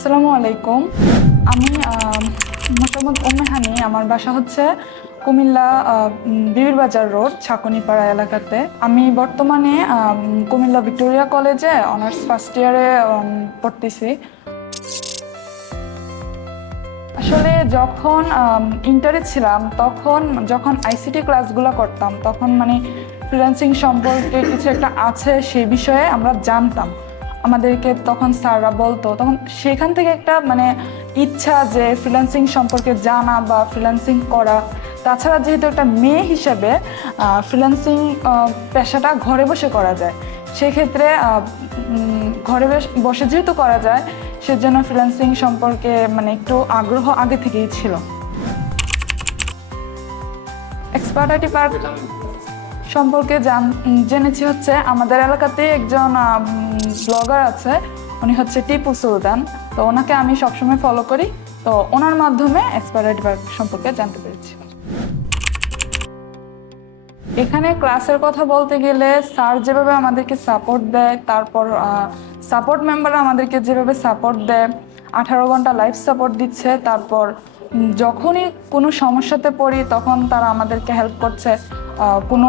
আসসালামু আলাইকুম। আমি আহ, মোসাম্মদ ওমেহানি আমার বাসা হচ্ছে কুমিল্লা বিবির বাজার রোড ছাকনিপাড়া এলাকাতে। আমি বর্তমানে কুমিল্লা ভিক্টোরিয়া কলেজে অনার্স ফার্স্ট ইয়ারে পড়তেছি। আসলে যখন ইন্টারে ছিলাম তখন যখন আইসিটি ক্লাসগুলো করতাম তখন মানে ফ্রিল্যান্সিং সম্পর্কে কিছু একটা আছে সেই বিষয়ে আমরা জানতাম। আমাদেরকে তখন স্যাররা বলতো, তখন সেখান থেকে একটা মানে ইচ্ছা যে ফ্রিল্যান্সিং সম্পর্কে জানা বা ফ্রিল্যান্সিং করা। তাছাড়া যেহেতু একটা মেয়ে হিসেবে ফ্রিল্যান্সিং পেশাটা ঘরে বসে করা যায়। সেক্ষেত্রে ঘরে বসে যেহেতু করা যায়, সেজন্য ফ্রিল্যান্সিং সম্পর্কে মানে একটু আগ্রহ আগে থেকেই ছিল। এক্সপার্ট আইটি পার্ক সম্পর্কে জান- জেনেছি হচ্ছে আমাদের এলাকাতে একজন ব্লগার আছে। উনি হচ্ছে টিপু সুলতান। তো ওনাকে আমি সবসময় ফলো করি। তো ওনার মাধ্যমে এক্সপার্ট আইটি সম্পর্কে জানতে পেরেছি। এখানে ক্লাসের কথা বলতে গেলে স্যার যেভাবে আমাদেরকে সাপোর্ট দেয়, তারপর সাপোর্ট মেম্বাররা আমাদেরকে যেভাবে সাপোর্ট দেয়, আঠারো ঘণ্টা লাইফ সাপোর্ট দিচ্ছে, তারপর যখনই কোনো সমস্যাতে পড়ি তখন তারা আমাদেরকে হেল্প করছে। কোনো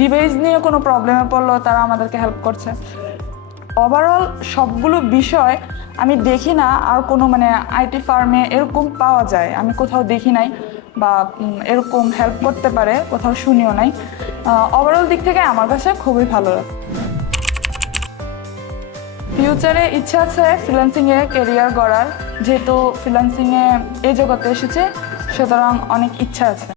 ডিভাইস নিয়ে কোনো প্রবলেমে পড়ল, তারা আমাদেরকে হেল্প করছে। ওভারঅল সবগুলো বিষয় আমি দেখি না, আর কোনো মানে আইটি ফার্মে এরকম পাওয়া যায়। আমি কোথাও দেখি নাই বা এরকম হেল্প করতে পারে, কোথাও শুনিও নাই। ওভারঅল দিক থেকে আমার কাছে খুবই ভালো লাগে ফিউচারে ইচ্ছা আছে ফ্রিল্যান্সিংয়ে কেরিয়ার গড়ার। যেহেতু ফ্রিল্যান্সিংয়ে এই জগতে এসেছে, সুতরাং অনেক ইচ্ছা আছে।